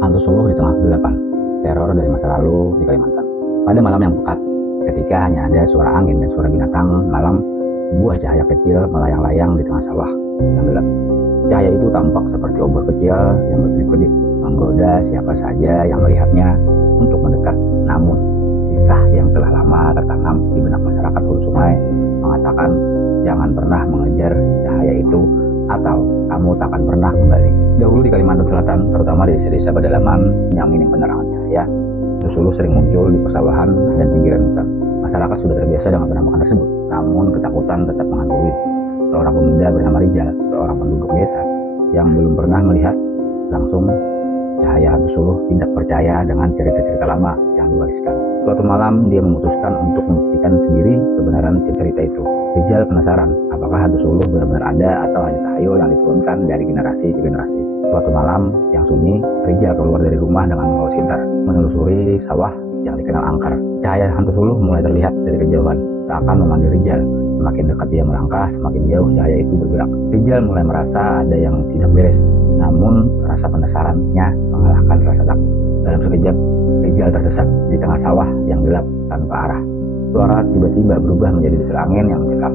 Hantu Suluh di tengah kegelapan, teror dari masa lalu di Kalimantan. Pada malam yang pekat, ketika hanya ada suara angin dan suara binatang malam, sebuah cahaya kecil melayang-layang di tengah sawah yang gelap. Cahaya itu tampak seperti obor kecil yang berkedip-kedip, menggoda siapa saja yang melihatnya untuk mendekat. Namun, kisah yang telah lama tertanam di benak masyarakat Hulu Sungai mengatakan, jangan pernah mengejar cahaya itu atau kamu takkan pernah kembali. Dahulu di Kalimantan Selatan, terutama di desa-desa pedalaman yang minim penerangan cahaya, Hantu Suluh sering muncul di persawahan dan pinggiran hutan. Masyarakat sudah terbiasa dengan penampakan tersebut, namun ketakutan tetap menghantui. Seorang pemuda bernama Rijal, seorang penduduk desa yang belum pernah melihat langsung cahaya Hantu Suluh, tidak percaya dengan cerita-cerita lama yang diwariskan. Suatu malam dia memutuskan untuk membuktikan sendiri kebenaran cerita itu. Rijal penasaran apakah Hantu Suluh benar-benar ada atau hanya tahayul yang diturunkan dari generasi ke generasi. Suatu malam yang sunyi, Rijal keluar dari rumah dengan membawa sintar, menelusuri sawah yang dikenal angker. Cahaya Hantu Suluh mulai terlihat dari kejauhan, seakan memanggil Rijal. Semakin dekat dia melangkah, semakin jauh cahaya itu bergerak. Rijal mulai merasa ada yang tidak beres, namun rasa penasarannya mengalahkan rasa takut. Dalam sekejap, Rijal tersesat di tengah sawah yang gelap tanpa arah. Suara tiba-tiba berubah menjadi desir angin yang mencekam,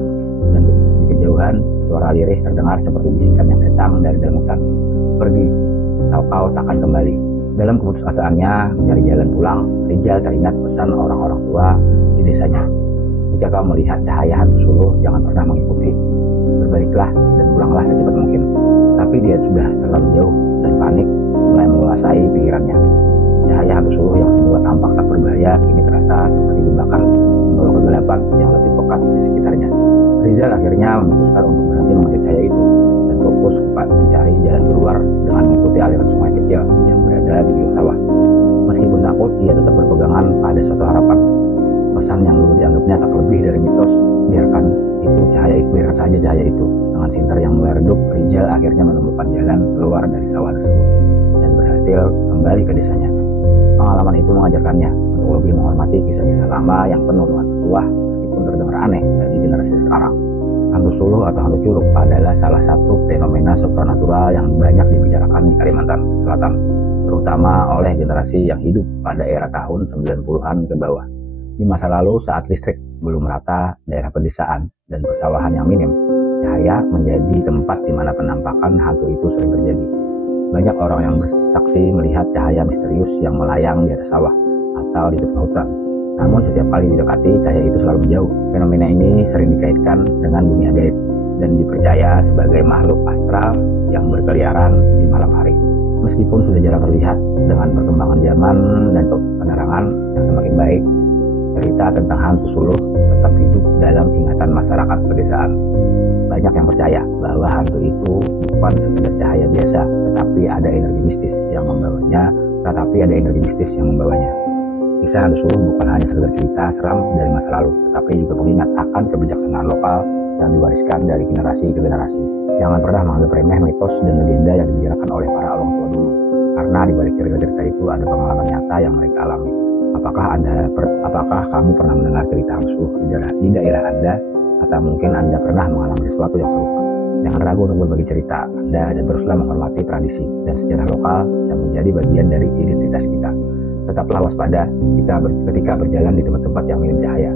dan di kejauhan suara lirih terdengar seperti bisikan yang datang dari dalam hutan. Pergi, atau kau takkan kembali. Dalam keputusasaannya mencari jalan pulang, Rijal teringat pesan orang-orang tua di desanya. Jika kau melihat cahaya Hantu Suluh, jangan pernah mengikuti. Berbaliklah dan pulanglah secepat mungkin. Tapi dia sudah terlalu jauh dan panik mulai menguasai pikirannya. Cahaya Hantu Suluh yang semula tampak tak berbahaya kini terasa seperti jebakan membawa kegelapan yang lebih pekat di sekitarnya. Rizal akhirnya memutuskan untuk berhenti mengejar cahaya itu dan fokus kepada mencari jalan keluar dengan mengikuti aliran sungai kecil yang berada di ujung sawah. Meskipun takut, dia tetap berpegangan pada suatu harapan. Pesan yang dulu dianggapnya tak lebih dari mitos, biarkan saja cahaya itu. Dengan sintar yang mulai redup, Rijal akhirnya menemukan jalan keluar dari sawah tersebut dan berhasil kembali ke desanya. Pengalaman itu mengajarkannya untuk lebih menghormati kisah-kisah lama yang penuh dengan petuah, meskipun terdengar aneh bagi generasi sekarang. Hantu Suluh atau Hantu Curug adalah salah satu fenomena supranatural yang banyak dibicarakan di Kalimantan Selatan, terutama oleh generasi yang hidup pada era tahun 90-an ke bawah. Di masa lalu, saat listrik belum merata daerah pedesaan dan persawahan yang minim, cahaya menjadi tempat di mana penampakan hantu itu sering terjadi. Banyak orang yang bersaksi melihat cahaya misterius yang melayang di atas sawah atau di tepi hutan. Namun setiap kali didekati, cahaya itu selalu menjauh. Fenomena ini sering dikaitkan dengan dunia gaib dan dipercaya sebagai makhluk astral yang berkeliaran di malam hari. Meskipun sudah jarang terlihat dengan perkembangan zaman dan penerangan yang semakin baik, cerita tentang Hantu Suluh tetap hidup dalam ingatan masyarakat pedesaan. Banyak yang percaya bahwa hantu itu bukan sekedar cahaya biasa, tetapi ada energi mistis yang membawanya. Kisah Hantu Suluh bukan hanya sekedar cerita seram dari masa lalu, tetapi juga pengingat akan kebijaksanaan lokal yang diwariskan dari generasi ke generasi. Jangan pernah menganggap remeh mitos dan legenda yang dibicarakan oleh para orang tua dulu, karena di balik cerita-cerita itu ada pengalaman nyata yang mereka alami. Apakah kamu pernah mendengar cerita Hantu Suluh di daerah Anda, atau mungkin Anda pernah mengalami sesuatu yang serupa? Jangan ragu untuk berbagi cerita Anda dan teruslah menghormati tradisi dan sejarah lokal yang menjadi bagian dari identitas kita. Tetaplah waspada ketika berjalan di tempat-tempat yang minim cahaya.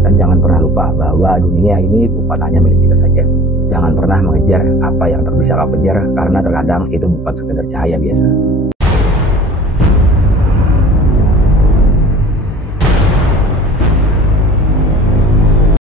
Dan jangan pernah lupa bahwa dunia ini bukan hanya milik kita saja. Jangan pernah mengejar apa yang tak bisa kau kejar, karena terkadang itu bukan sekedar cahaya biasa.